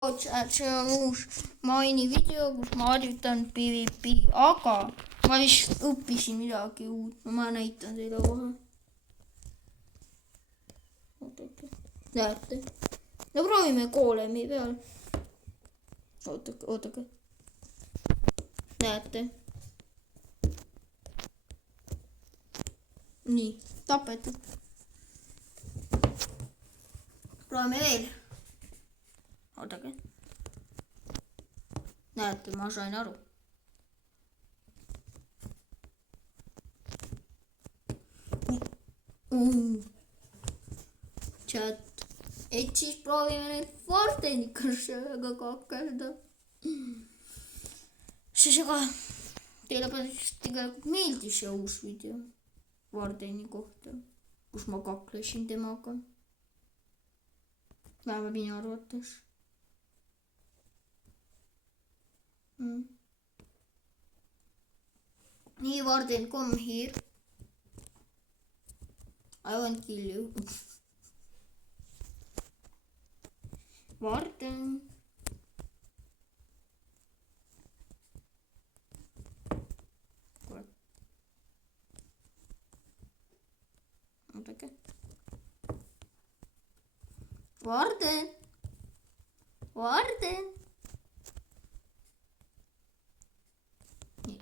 See on uus Maini video, kus ma harjutan PvP, aga ma vist õppisin midagi uut. Ma näitan teile kohe. Näete? No proovime koolemi peal. Ootake. Näete? Nii, tapetud. Proovime veel. Oodake. Näete, ma sain aru. Chat. Et siis proovime neid vardenikasse väga kakelda. Siis aga teile päris tegelikult meeldis see uus video Vardeni kohta, kus ma kaklesin temaga. Vähemalt minu arvates. Nii, Varden, come here. I won't kill you. Varden. Oodake. Varden.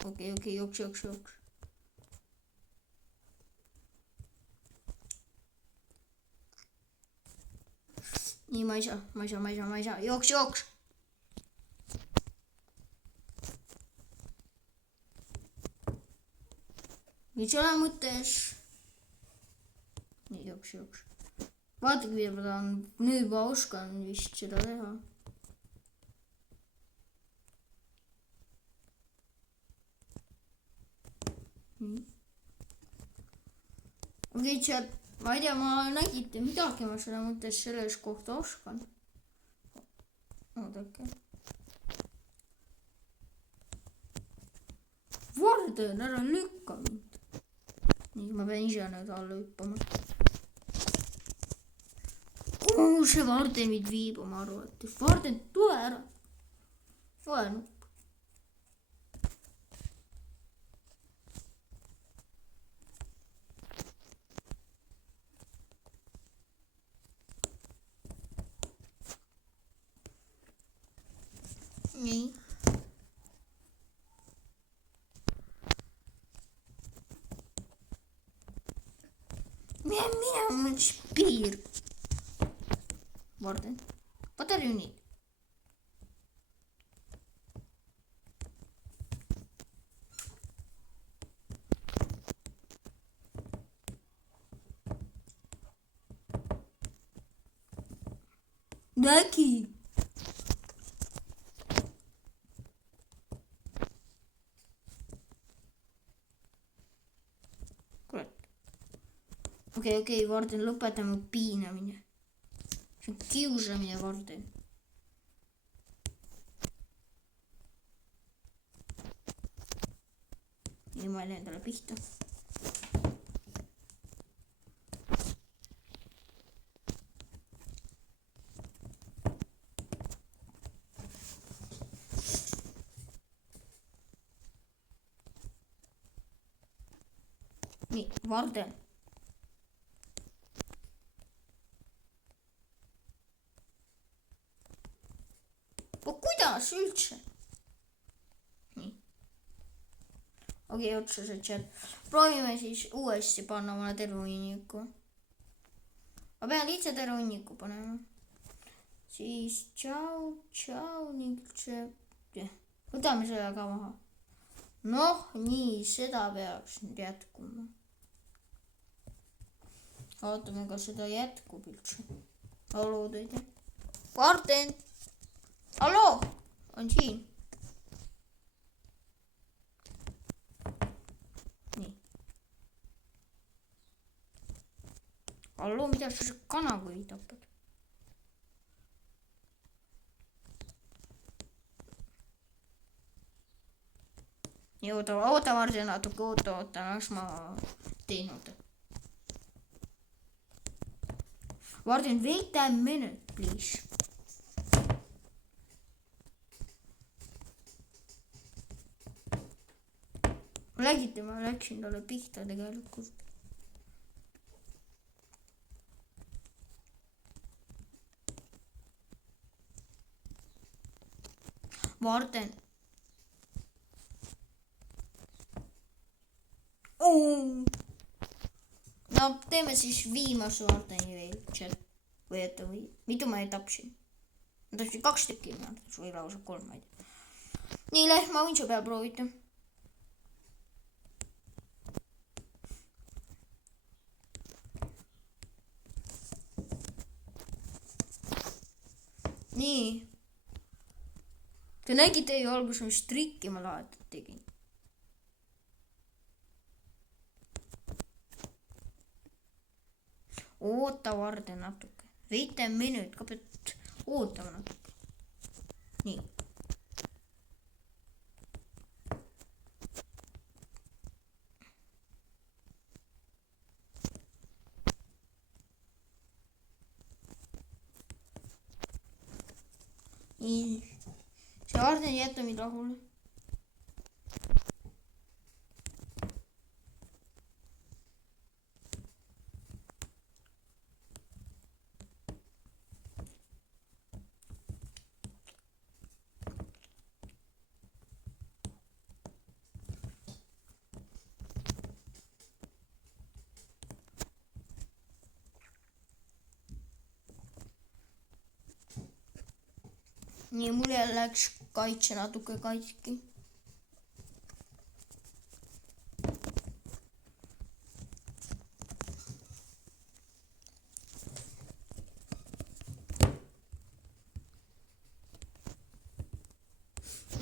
Okei, jooks. Nii, ma ei saa. Jooks. Nüüd see ole mõttes. Nii, jooks. Vaadake, mida ma tahan. Nüüd ma oskan vist seda teha. Okei, chat. Ma ei tea, ma nägite midagi, ma selle mõttes selles kohta oskan. Oodake. Varden, ära lükka mind. Nii, ma pean ise nüüd alla hüppama. Kuhu see Varden mind viib oma arvates? Varden, tule ära. Ole nupp. Nii. Mine on spiir. Varden, what are you need? Nägi. Okei, Varden, lõpeta mu piinamine. See on kiusamine, Varden. Nii, ma lähen talle pihta. Nii, Varden. Kuidas üldse? Nii. Okei, otsused chat. Proovime siis uuesti panna omale terve hunniku. Ma pean lihtsalt terve hunniku panema. Siis tšau, ning üldse. Võtame selle ka maha. Noh, nii, seda peaks nüüd jätkuma. Vaatame, kas seda jätkub üldse. Hallo, teide. Varden! Hallo, on siin. Nii. Hallo, mida sa kanakuid tapad? Nii, oota Varden natuke, oota, las ma teinud. Varden, wait a minute, please. nägite, ma läksin talle pihta tegelikult. Varden. No teeme siis viimase Vardeni veel chat. Või oota, või mitu ma tapsin? Ma tapsin 2 tükki või lausa 3, ma ei tea. Nii, lähme ma võin su peal proovida. Nii. Te nägite ju alguses, mis trikki ma lahetat tegin. Oota Varden natuke. 5 minut, ka pead ootama natuke. Nii. Nii. See Varden ei jäta mind rahule. Nii, mul jälle läks kaitse natuke katki.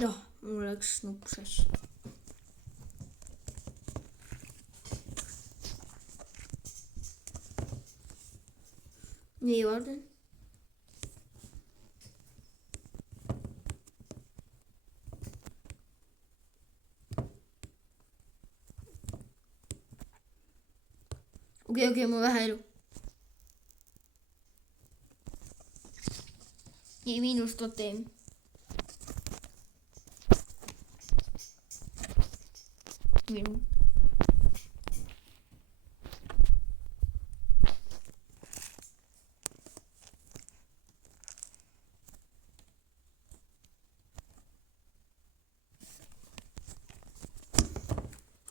Noh, mul läks nupp sassi. Nii, Varden. Okei, mul vähe elu. Nii, miinus toteem. Minu.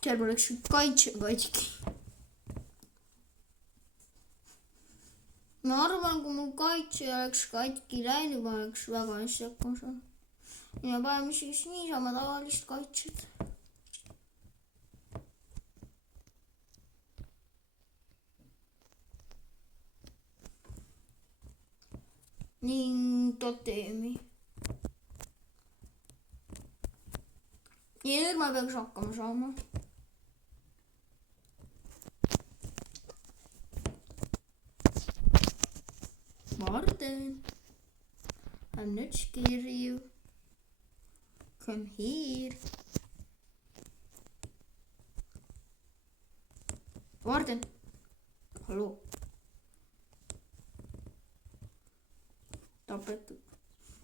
Seal mul läks kaitse katki. Ma arvan, kui mul kaitse oleks katki läinud, ma oleks väga hästi hakkama saanud. Ja paneme siis niisama tavalist kaitset. Ning toteemi. Ja nüüd ma peaks hakkama saama. Varden, I'm not scared of you. Come here. Varden, hallo. Tapetud.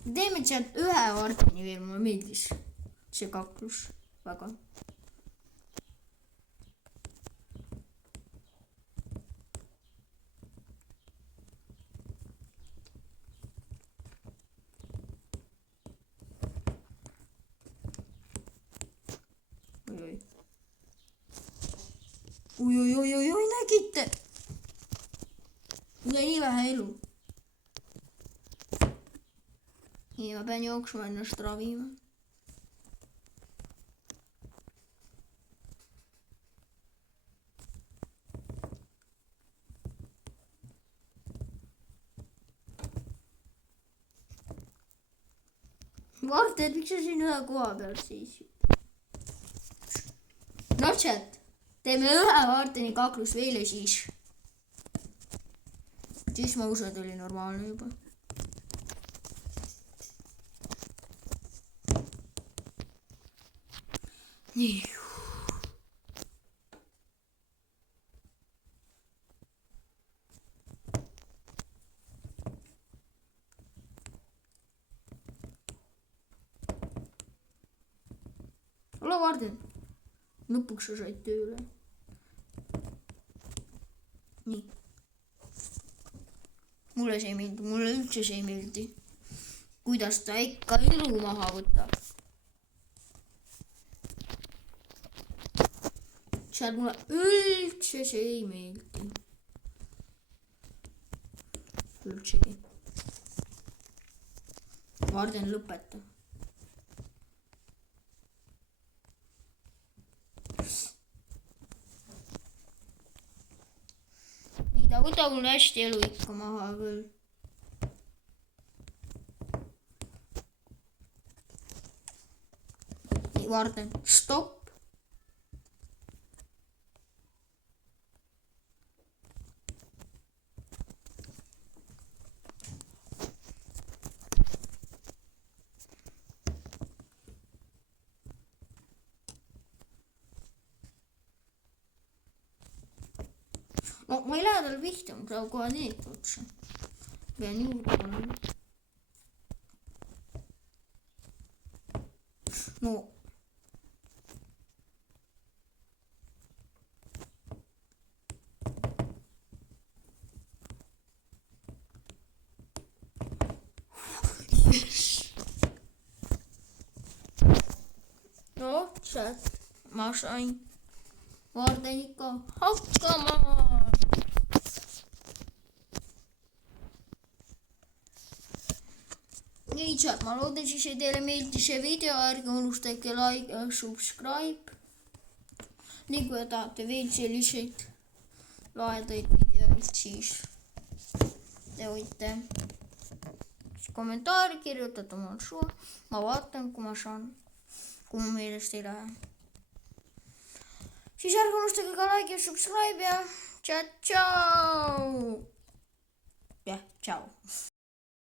Teeme sealt ühe Vardeni veel, mulle meeldis see kaklus väga. Oi, nägite? Mul jäi nii vähe elu. Nii, ma pean jooksma ennast ravima. Varden, miks sa siin ühe koha peal siis? No chat, teeme ühe Vardeni kaklus veel ja siis ma usun, et oli normaalne juba. Nii. Hallo Varden. lõpuks sa said tööle. nii. mulle see ei meeldi, mulle üldse see ei meeldi. kuidas ta ikka elu maha võtab. seal mulle üldse see ei meeldi. üldsegi. Varden, lõpeta. nii, ta võtab mul hästi elu ikka maha küll. nii, Varden, stopp. no ma ei lähe talle pihta, ma saan kohe neeti otsa. pean juurde panema. no. no, sealt ma sain Varden ikka hakkama. nii, chat, ma loodan siis, et teile meeldis see video, ärge unustage like ja subscribe. nii kui tahate veel selliseid lahedaid videoid, siis te võite kommentaari kirjutada omal suva. ma vaatan, kui ma saan, kui mu meelest ei lähe. siis ärge unustage ka like ja subscribe ja tšau. jah, tšau.